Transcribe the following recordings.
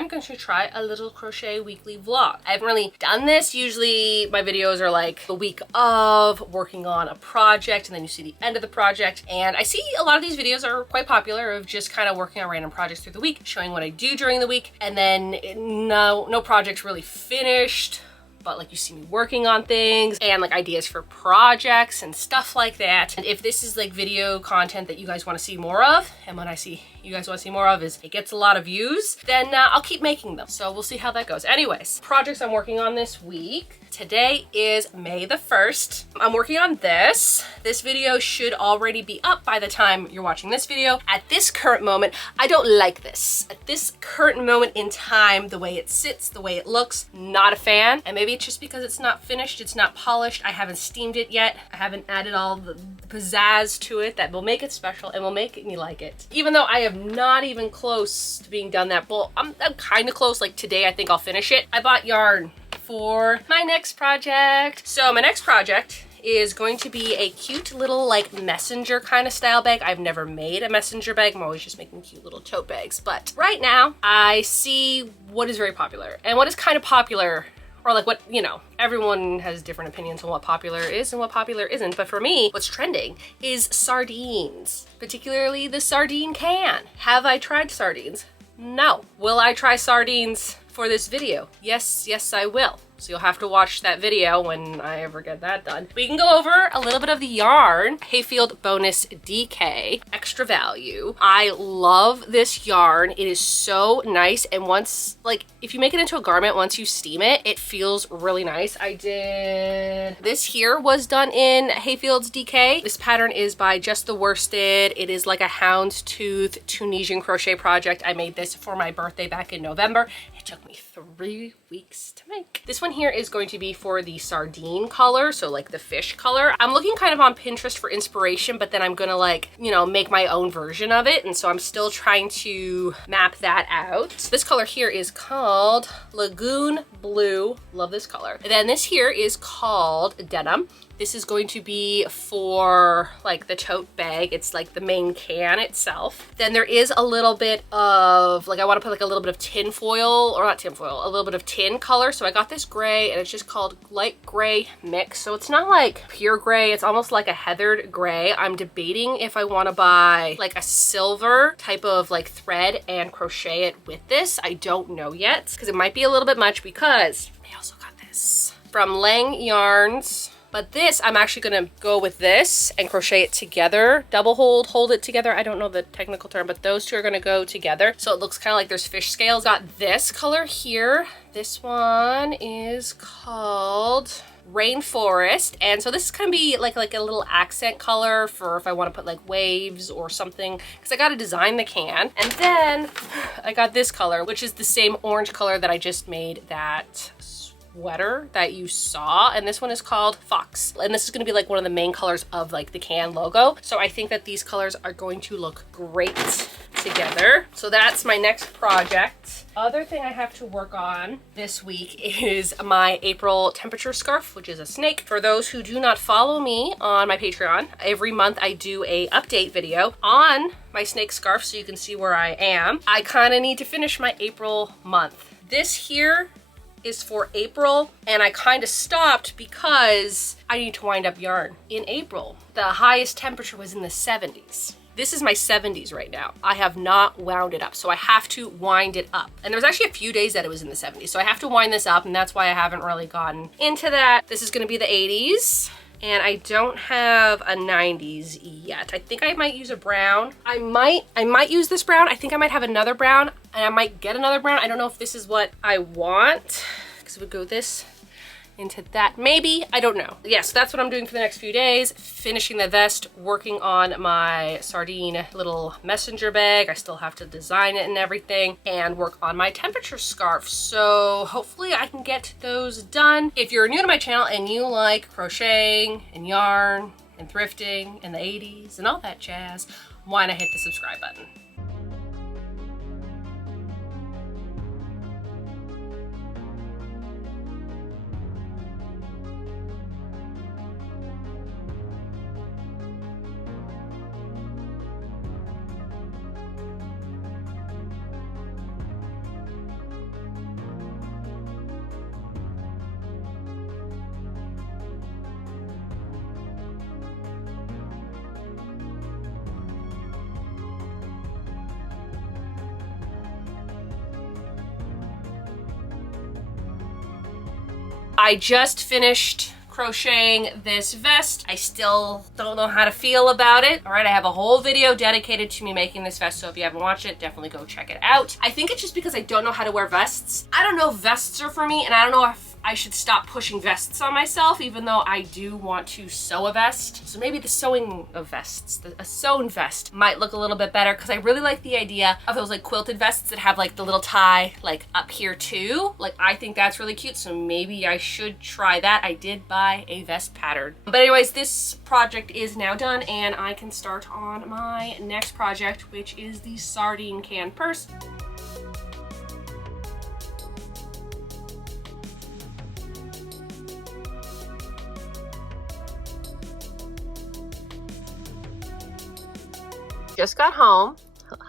I'm going to try a little crochet weekly vlog. I haven't really done this. Usually my videos are like the week of working on a project, and then you see the end of the project. And I see a lot of these videos are quite popular of just kind of working on random projects through the week, showing what I do during the week, and then no project's really finished, but like you see me working on things and like ideas for projects and stuff like that. And if this is like video content that you guys want to see more of, and when I see you guys want to see more of is it gets a lot of views, then I'll keep making them. So we'll see how that goes. Anyways, projects I'm working on this week. Today is May the 1st. I'm working on this. This video should already be up by the time you're watching this video. At this current moment, I don't like this. At this current moment in time, the way it sits, the way it looks, not a fan. And maybe it's just because it's not finished, it's not polished. I haven't steamed it yet. I haven't added all the pizzazz to it that will make it special and will make me like it. Even though I am not even close to being done that, well, I'm kind of close. Like today, I think I'll finish it. I bought yarn for my next project. So my next project is going to be a cute little like messenger kind of style bag. I've never made a messenger bag. I'm always just making cute little tote bags. But right now I see what is very popular, and what is kind of popular, or like what, you know, everyone has different opinions on what popular is and what popular isn't. But for me, what's trending is sardines, particularly the sardine can. Have I tried sardines? No. Will I try sardines for this video? Yes, I will. So you'll have to watch that video when I ever get that done. We can go over a little bit of the yarn. Hayfield Bonus DK, extra value. I love this yarn. It is so nice. And once, like, if you make it into a garment, once you steam it, it feels really nice. This here was done in Hayfield's DK. This pattern is by Just the Worsted. It is like a houndstooth Tunisian crochet project. I made this for my birthday back in November. It took me 3 weeks to make. This one here is going to be for the sardine color, so like the fish color. I'm looking kind of on Pinterest for inspiration, but then I'm gonna like, you know, make my own version of it. And so I'm still trying to map that out. So this color here is called Lagoon Blue. Love this color. And then this here is called Denim. This is going to be for like the tote bag. It's like the main can itself. Then there is a little bit of, like I want to put like a little bit of tin foil, or not tin foil, a little bit of tin color. So I got this gray, and it's just called light gray mix. So it's not like pure gray. It's almost like a heathered gray. I'm debating if I want to buy like a silver type of like thread and crochet it with this. I don't know yet, because it might be a little bit much, because I also got this from Lang Yarns. But this, I'm actually gonna go with this and crochet it together. Double hold it together. I don't know the technical term, but those two are gonna go together. So it looks kind of like there's fish scales. Got this color here. This one is called Rainforest. And so this is gonna be like a little accent color for if I wanna put like waves or something, because I gotta design the can. And then I got this color, which is the same orange color that I just made that sweater that you saw, and this one is called Fox, and this is going to be like one of the main colors of like the can logo. So I think that these colors are going to look great together. So that's my next project. Other thing I have to work on this week is my April temperature scarf, which is a snake. For those who do not follow me on my Patreon, every month I do a update video on my snake scarf so you can see where I am. I kind of need to finish my April month. This here is for April, and I kind of stopped because I need to wind up yarn. In April, the highest temperature was in the 70s. This is my 70s right now. I have not wound it up, so I have to wind it up. And there was actually a few days that it was in the 70s, so I have to wind this up, and that's why I haven't really gotten into that. This is gonna be the 80s. And I don't have a 90s yet. I think I might use a brown. I might use this brown. I think I might have another brown, and I might get another brown. I don't know if this is what I want, because it would go this into that, maybe, I don't know. Yeah, so that's what I'm doing for the next few days. Finishing the vest, working on my sardine little messenger bag. I still have to design it and everything, and work on my temperature scarf. So hopefully I can get those done. If you're new to my channel and you like crocheting and yarn and thrifting and the 80s and all that jazz, why not hit the subscribe button? I just finished crocheting this vest. I still don't know how to feel about it. All right, I have a whole video dedicated to me making this vest, so if you haven't watched it, definitely go check it out. I think it's just because I don't know how to wear vests. I don't know if vests are for me, and I don't know if I should stop pushing vests on myself, even though I do want to sew a vest. So maybe the sewing of vests, a sewn vest might look a little bit better, because I really like the idea of those like quilted vests that have like the little tie like up here too. Like I think that's really cute, so maybe I should try that. I did buy a vest pattern. But anyways, this project is now done and I can start on my next project, which is the sardine can purse. Just got home.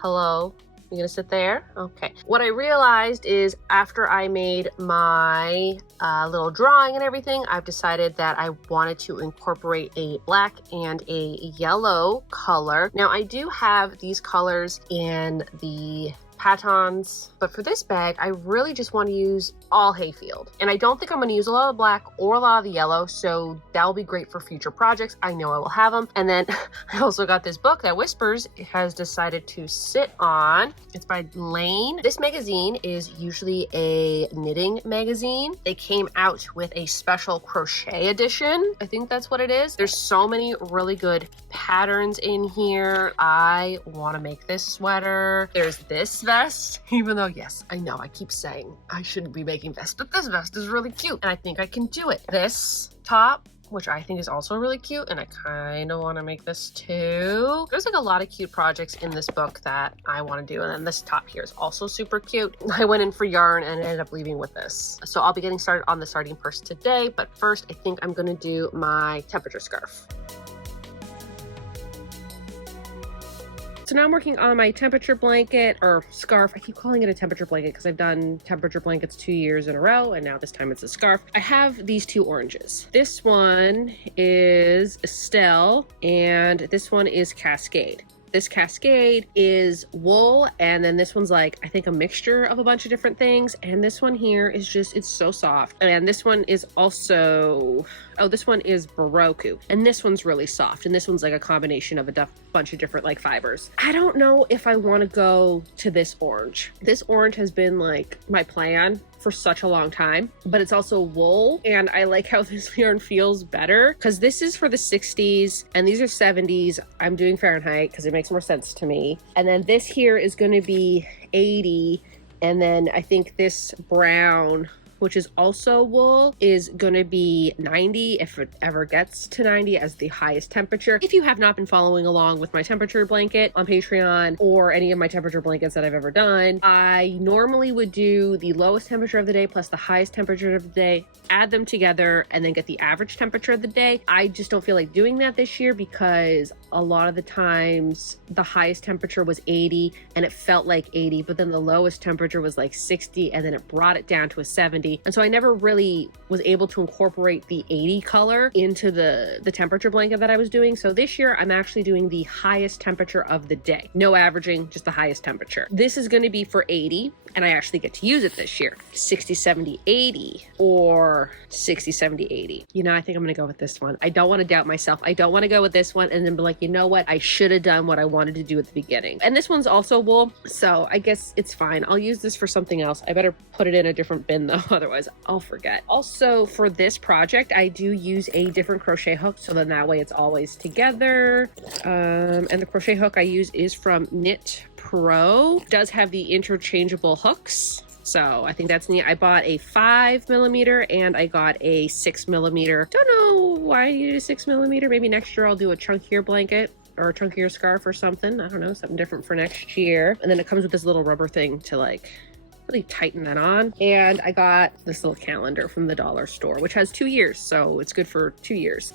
Hello. You gonna sit there? Okay. What I realized is after I made my little drawing and everything, I've decided that I wanted to incorporate a black and a yellow color. Now I do have these colors in the Patons, but for this bag, I really just want to use all Hayfield. And I don't think I'm going to use a lot of black or a lot of the yellow, so that'll be great for future projects. I know I will have them. And then I also got this book that Whispers has decided to sit on. It's by Lane. This magazine is usually a knitting magazine. They came out with a special crochet edition. I think that's what it is. There's so many really good patterns in here. I want to make this sweater. There's this vest, even though, yes, I know I keep saying I shouldn't be making vests, but this vest is really cute and I think I can do it. This top, which I think is also really cute, and I kind of want to make this too. There's like a lot of cute projects in this book that I want to do, and then this top here is also super cute. I went in for yarn and ended up leaving with this. So I'll be getting started on the sardine purse today, but first I think I'm going to do my temperature scarf. So now I'm working on my temperature blanket or scarf. I keep calling it a temperature blanket because I've done temperature blankets 2 years in a row, and now this time it's a scarf. I have these two oranges. This one is Estelle and this one is Cascade. This Cascade is wool, and then this one's like, I think, a mixture of a bunch of different things. And this one here is just, it's so soft. And this one is also, oh, this one is Baroku. And this one's really soft. And this one's like a combination of a bunch of different like fibers. I don't know if I want to go to this orange. This orange has been like my plan for such a long time, but it's also wool, and I like how this yarn feels better because this is for the 60s and these are 70s. I'm doing Fahrenheit because it makes more sense to me. And then this here is going to be 80, and then I think this brown, which is also wool, is going to be 90 if it ever gets to 90 as the highest temperature. If you have not been following along with my temperature blanket on Patreon or any of my temperature blankets that I've ever done, I normally would do the lowest temperature of the day plus the highest temperature of the day, add them together, and then get the average temperature of the day. I just don't feel like doing that this year because a lot of the times the highest temperature was 80 and it felt like 80, but then the lowest temperature was like 60 and then it brought it down to a 70. And so I never really was able to incorporate the 80 color into the temperature blanket that I was doing. So this year I'm actually doing the highest temperature of the day. No averaging, just the highest temperature. This is going to be for 80, and I actually get to use it this year. 60, 70, 80 or 60, 70, 80. You know, I think I'm going to go with this one. I don't want to doubt myself. I don't want to go with this one and then be like, you know what? I should have done what I wanted to do at the beginning. And this one's also wool, so I guess it's fine. I'll use this for something else. I better put it in a different bin though, otherwise I'll forget. Also, for this project, I do use a different crochet hook, so then that way it's always together. And the crochet hook I use is from Knit Pro. It does have the interchangeable hooks, so I think that's neat. I bought a 5mm and I got a 6mm. Don't know why I needed a 6mm. Maybe next year I'll do a chunkier blanket or a chunkier scarf or something. I don't know, something different for next year. And then it comes with this little rubber thing to like really tighten that on. And I got this little calendar from the dollar store, which has 2 years, so it's good for 2 years.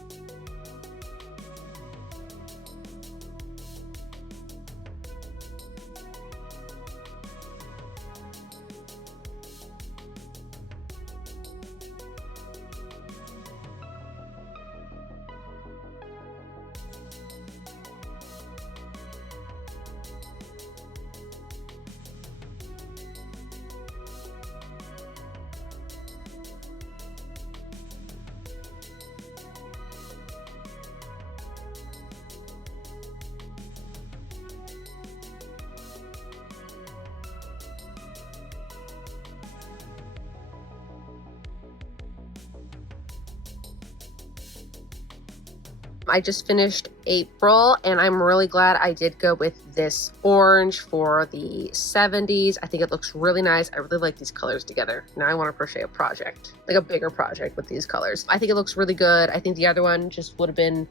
I just finished April and I'm really glad I did go with this orange for the 70s. I think it looks really nice. I really like these colors together. Now I want to crochet a project, like a bigger project with these colors. I think it looks really good. I think the other one just would have been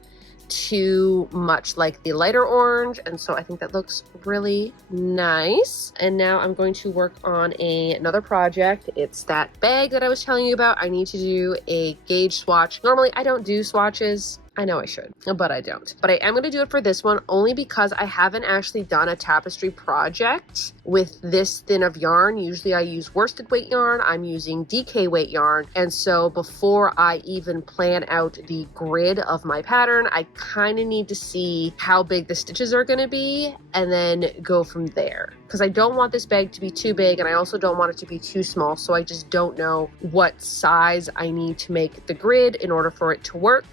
too much like the lighter orange, and so I think that looks really nice. And now I'm going to work on another project. It's that bag that I was telling you about. I need to do a gauge swatch. Normally I don't do swatches. I know I should, but I don't. But I am going to do it for this one only because I haven't actually done a tapestry project with this thin of yarn. Usually I use worsted weight yarn. I'm using DK weight yarn. And so before I even plan out the grid of my pattern, I kind of need to see how big the stitches are going to be and then go from there. Because I don't want this bag to be too big and I also don't want it to be too small. So I just don't know what size I need to make the grid in order for it to work.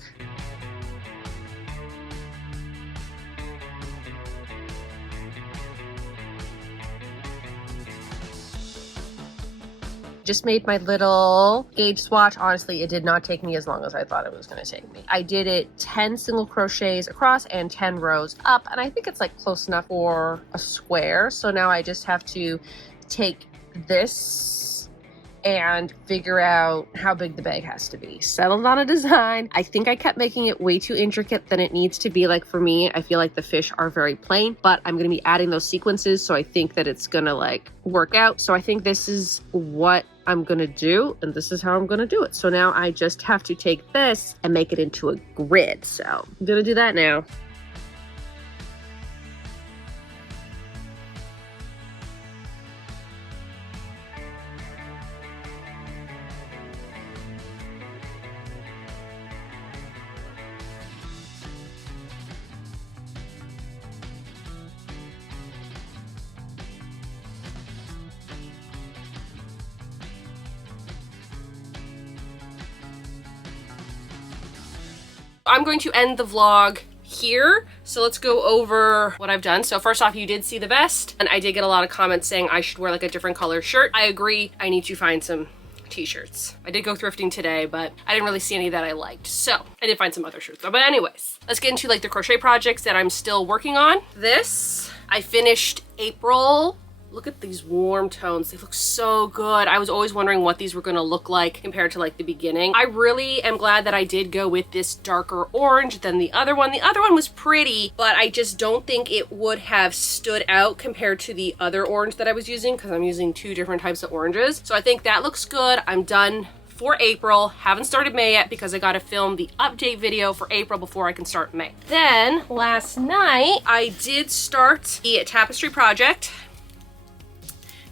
Just made my little gauge swatch. Honestly, it did not take me as long as I thought it was going to take me. I did it 10 single crochets across and 10 rows up, and I think it's like close enough for a square. So now I just have to take this and figure out how big the bag has to be. Settled on a design. I think I kept making it way too intricate than it needs to be. Like for me, I feel like the fish are very plain, but I'm gonna be adding those sequences, so I think that it's gonna like work out. So I think this is what I'm gonna do, and this is how I'm gonna do it. So now I just have to take this and make it into a grid. So I'm gonna do that now. I'm going to end the vlog here. So let's go over what I've done. So first off, you did see the vest, and I did get a lot of comments saying I should wear like a different color shirt. I agree. I need to find some t-shirts. I did go thrifting today, but I didn't really see any that I liked. So I did find some other shirts though. But anyways, let's get into like the crochet projects that I'm still working on. This, I finished April. Look at these warm tones. They look so good. I was always wondering what these were gonna look like compared to like the beginning. I really am glad that I did go with this darker orange than the other one. The other one was pretty, but I just don't think it would have stood out compared to the other orange that I was using because I'm using two different types of oranges. So I think that looks good. I'm done for April. Haven't started May yet because I gotta film the update video for April before I can start May. Then last night, I did start the tapestry project.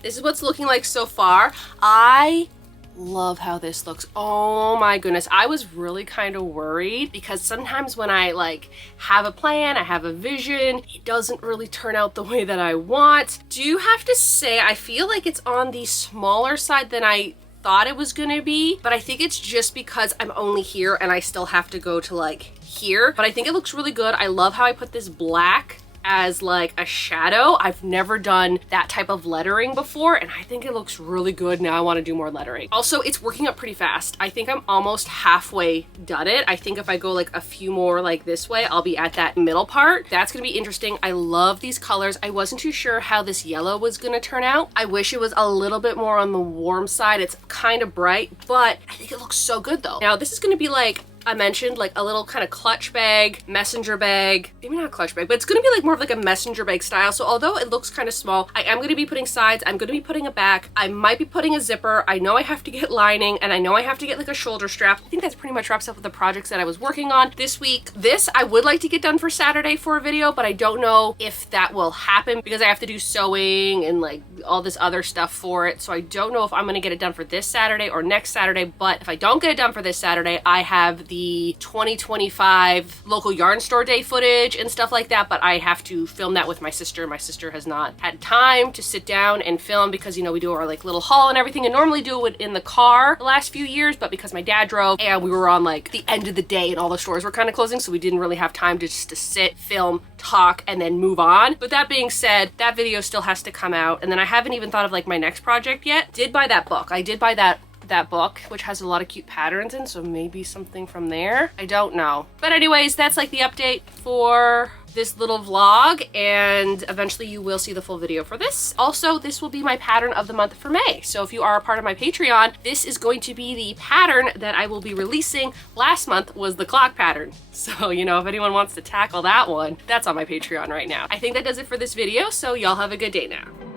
This is what's looking like so far. I love how this looks. Oh my goodness. I was really kind of worried because sometimes when I like have a plan, I have a vision, it doesn't really turn out the way that I want. Do have to say, I feel like it's on the smaller side than I thought it was gonna be, but I think it's just because I'm only here and I still have to go to like here. But I think it looks really good. I love how I put this black as like a shadow. I've never done that type of lettering before, and I think it looks really good. Now I want to do more lettering. Also, it's working up pretty fast. I think I'm almost halfway done it. I think if I go like a few more like this way, I'll be at that middle part. That's gonna be interesting. I love these colors. I wasn't too sure how this yellow was gonna turn out. I wish it was a little bit more on the warm side. It's kind of bright, but I think it looks so good though. Now this is gonna be like I mentioned, like a little kind of clutch bag, messenger bag, maybe not a clutch bag, but it's gonna be like more of like a messenger bag style. So although it looks kind of small, I am gonna be putting sides, I'm gonna be putting a back, I might be putting a zipper. I know I have to get lining, and I know I have to get like a shoulder strap. I think that's pretty much wraps up with the projects that I was working on this week. This I would like to get done for Saturday for a video, but I don't know if that will happen because I have to do sewing and like all this other stuff for it. So I don't know if I'm gonna get it done for this Saturday or next Saturday, but if I don't get it done for this Saturday, I have the 2025 local yarn store day footage and stuff like that, but I have to film that with my sister. My sister has not had time to sit down and film because, you know, we do our like little haul and everything and normally do it in the car the last few years, but because my dad drove and we were on like the end of the day and all the stores were kind of closing, so we didn't really have time to just to sit, film, talk, and then move on. But that being said, that video still has to come out, and then I haven't even thought of like my next project yet. Did buy that book. I did buy that that book, which has a lot of cute patterns in, so maybe something from there. I don't know. But anyways, that's like the update for this little vlog, and eventually you will see the full video for this. Also, this will be my pattern of the month for May. So if you are a part of my Patreon, this is going to be the pattern that I will be releasing. Last month was the clock pattern. So, you know, if anyone wants to tackle that one, that's on my Patreon right now. I think that does it for this video, so y'all have a good day now.